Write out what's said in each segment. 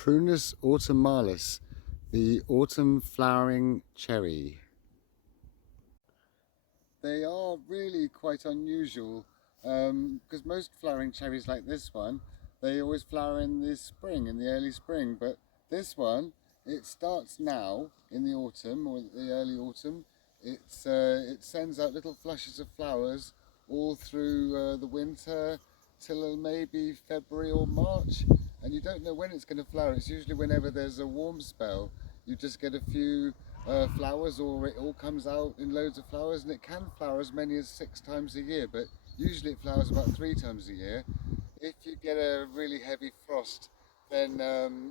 Prunus Autumalis, the autumn flowering cherry. They are really quite unusual because most flowering cherries like this one, they always flower in the spring, in the early spring, but this one, it starts now in the autumn or the early autumn. It sends out little flushes of flowers all through the winter till maybe February or March, and you don't know when it's going to flower. It's usually whenever there's a warm spell. You just get a few flowers, or it all comes out in loads of flowers, and it can flower as many as 6 times a year, but usually it flowers about 3 times a year. If you get a really heavy frost, then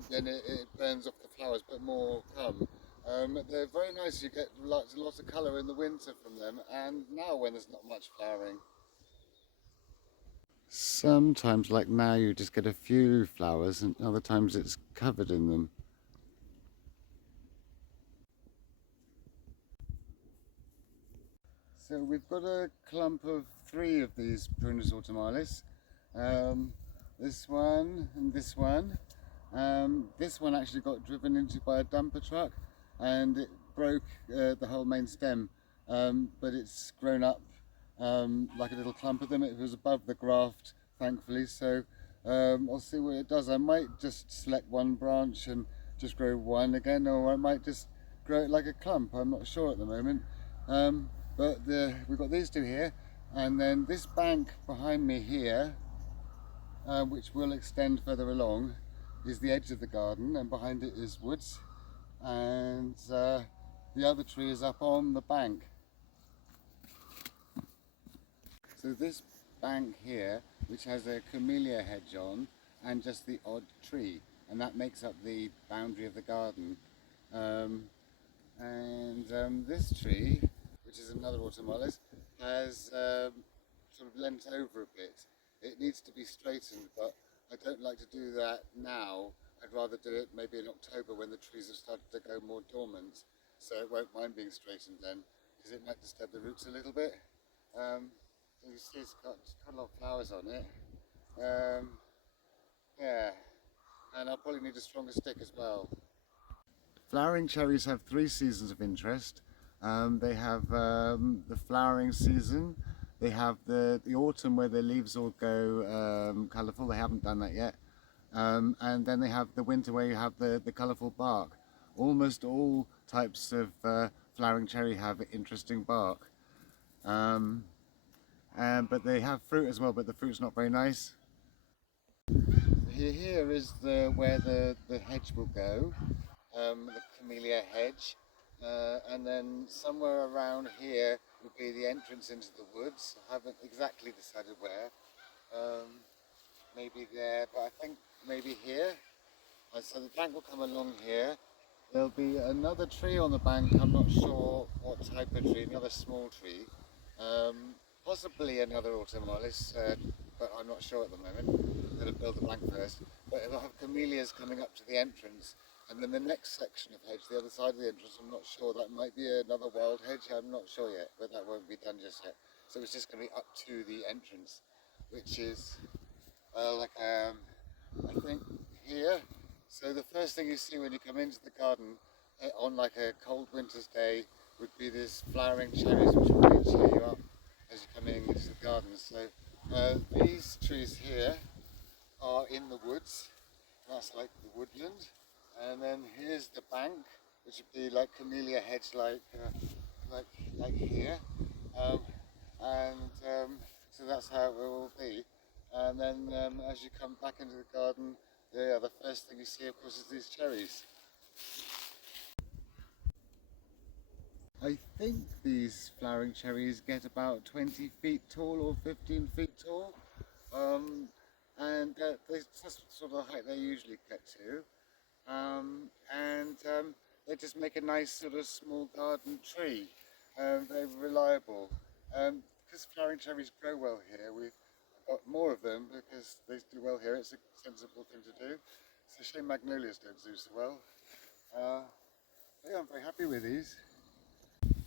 it burns off the flowers, but more come. They're very nice. You get lots of colour in the winter from them, and now when there's not much flowering. Sometimes, like now, you just get a few flowers, and other times it's covered in them. So we've got a clump of 3 of these Prunus Autumalis. This one and this one. This one actually got driven into by a dumper truck and it broke the whole main stem, but it's grown up like a little clump of them. It was above the graft, thankfully, so I'll see what it does. I might just select one branch and just grow one again, or I might just grow it like a clump. I'm not sure at the moment. But we've got these 2 here, and then this bank behind me here, which will extend further along, is the edge of the garden, and behind it is woods, and the other tree is up on the bank. So this bank here, which has a camellia hedge on, and just the odd tree, and that makes up the boundary of the garden. This tree, which is another Autumalis, has sort of leant over a bit. It needs to be straightened, but I don't like to do that now. I'd rather do it maybe in October when the trees have started to go more dormant, so it won't mind being straightened then, because it might disturb the roots a little bit. You see it's got a lot of flowers on it. Yeah, and I'll probably need a stronger stick as well. Flowering cherries have 3 seasons of interest. They have the flowering season, they have the autumn where their leaves all go colourful. They haven't done that yet. And then they have the winter where you have the colourful bark. Almost all types of flowering cherry have interesting bark. But they have fruit as well, but the fruit's not very nice. Here is where the hedge will go, the camellia hedge. And then somewhere around here would be the entrance into the woods. I haven't exactly decided where. Maybe there, but I think maybe here. So the bank will come along here. There'll be another tree on the bank. I'm not sure what type of tree, another small tree. Possibly another Autumalis, but I'm not sure at the moment. I'm going to build the bank first. But it'll have camellias coming up to the entrance. And then the next section of hedge, the other side of the entrance, I'm not sure. That might be another wild hedge. I'm not sure yet, but that won't be done just yet. So it's just going to be up to the entrance, which is I think here. So the first thing you see when you come into the garden on like a cold winter's day would be this flowering cherries, which will really cheer you up as you're coming into the garden. So these trees here are in the woods. That's like the woodland. And then here's the bank, which would be like camellia hedge, like here. So that's how it will be. And then as you come back into the garden, the first thing you see, of course, is these cherries. I think these flowering cherries get about 20 feet tall or 15 feet tall. And that's just sort of the height they usually get to. They just make a nice sort of small garden tree. They're reliable. Because flowering cherries grow well here, we've got more of them because they do well here. It's a sensible thing to do. It's a shame magnolias don't do so well. Yeah, I'm very happy with these.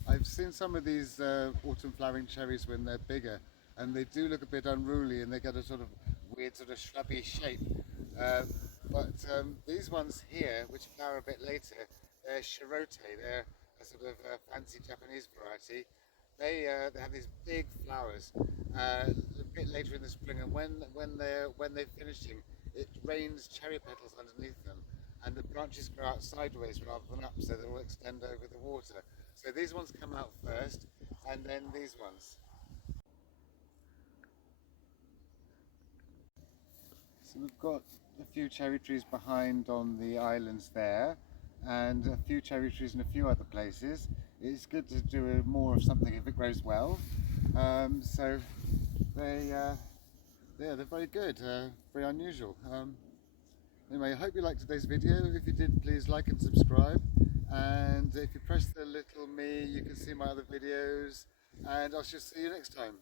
I've seen some of these autumn flowering cherries when they're bigger, and they do look a bit unruly and they get a sort of weird sort of shrubby shape. But But these ones here, which flower a bit later, they're Shirote. They're a sort of fancy Japanese variety. They have these big flowers a bit later in the spring, and when they're finishing, it rains cherry petals underneath them, and the branches grow out sideways rather than up, so they'll extend over the water. So these ones come out first, and then these ones. So we've got a few cherry trees behind on the islands there, and a few cherry trees in a few other places. It's good to do more of something if it grows well. So they're very good, very unusual. Anyway, I hope you liked today's video. If you did, please like and subscribe. And if you press the little me, you can see my other videos. And I shall see you next time.